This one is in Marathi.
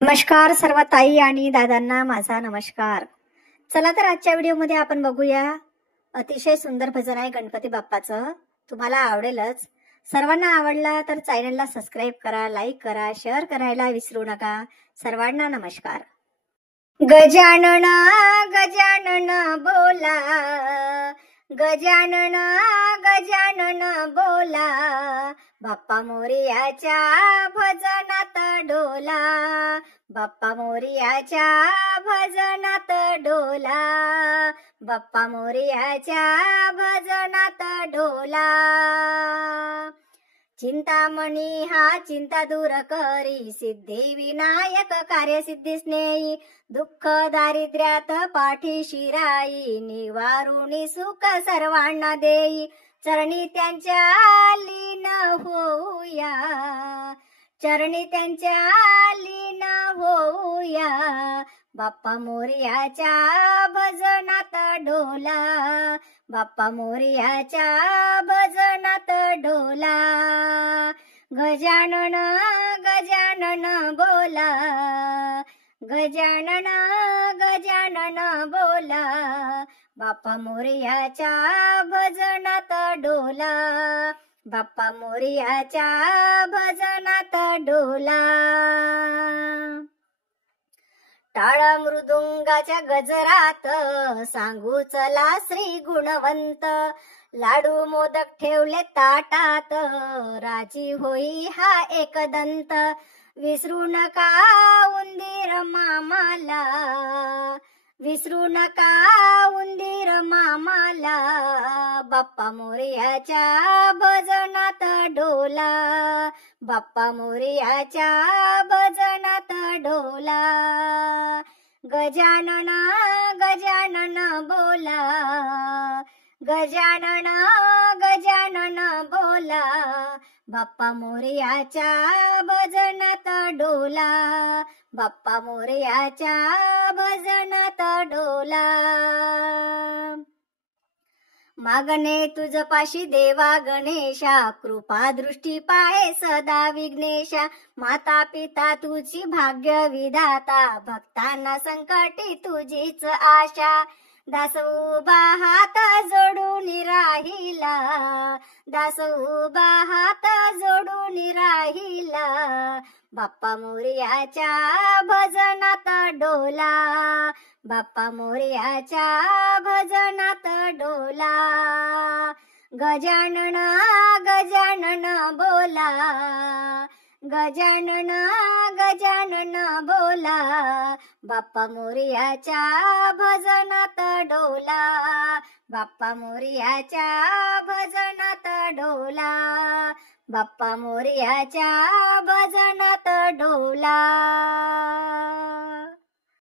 नमस्कार सर्व ताई आणि दादांना माझा नमस्कार. चला तर आजच्या व्हिडिओमध्ये आपण बघूया. अतिशय सुंदर भजन आहे गणपती बाप्पाचं. तुम्हाला आवडेलच. सर्वांना आवडला तर चॅनलला सबस्क्राईब करा, लाईक करा, शेअर करायला विसरू नका. सर्वांना नमस्कार. गजानन गजानन बोला, गजानन गजानन बोला, बाप्पा मोरयाच्या भजनात डोला, बाप्पा मोरयाच्या भजनात डोला, बाप्पा मोरयाच्या भजनात डोला. चिंतामणी हा चिंता दूर करी, सिद्धी विनायक कार्यसिद्धी स्नेही, दुःख दारिद्र्यात पाठीशी राई, निवारुणी सुख सर्वांना देई, चरणी त्यांच्या लीन होऊया, चरणी त्यांच्या लीन होऊया, बाप्पा मोरयाच्या भजनात डोला, बाप्पा मोरयाच्या भजनात डोला. गजानन गजानन बोला, गजानन गजानन बोला, बाप्पा मोरयाच्या भजनात डोला, बाप्पा मोरयाच्या भजनात डोला. टाळ मृदुंगाच्या गजरात सांगू चला श्री गुणवंत, लाडू मोदक ठेवले ताटात, राजी होई हा एकदंत, विसरू नका उंदीर मामाला, विसरू नका उंदीर मामाला, बाप्पा मोरयाच्या भजनात डोला, बाप्पा मोरयाच्या भजनात डोला. गजानन गजानन बोला, गजानन गजानन बोला, बाप्पा मोरयाच्या भजनात डोला, बाप्पा मोरयाच्या भजनात डोला. मागणे तुझ पाशी देवा गणेशा, कृपा दृष्टी पाहे सदा विघ्नेशा, माता पिता तुझी भाग्य विधाता, भक्तांना संकटी तुझीच आशा, दास उभा हात जोडून राहिला, दास उभा हात जोडून राहिला, बाप्पा मोरयाच्या भजनात डोला, बाप्पा मोरयाच्या भजनात डोला. गजानन गजानन बोला, गजानन गजानन बोला, बाप्पा मोरयाच्या भजनात डोला, बाप्पा मोरयाच्या भजनात डोला, बाप्पा मोरयाच्या भजनात डोला.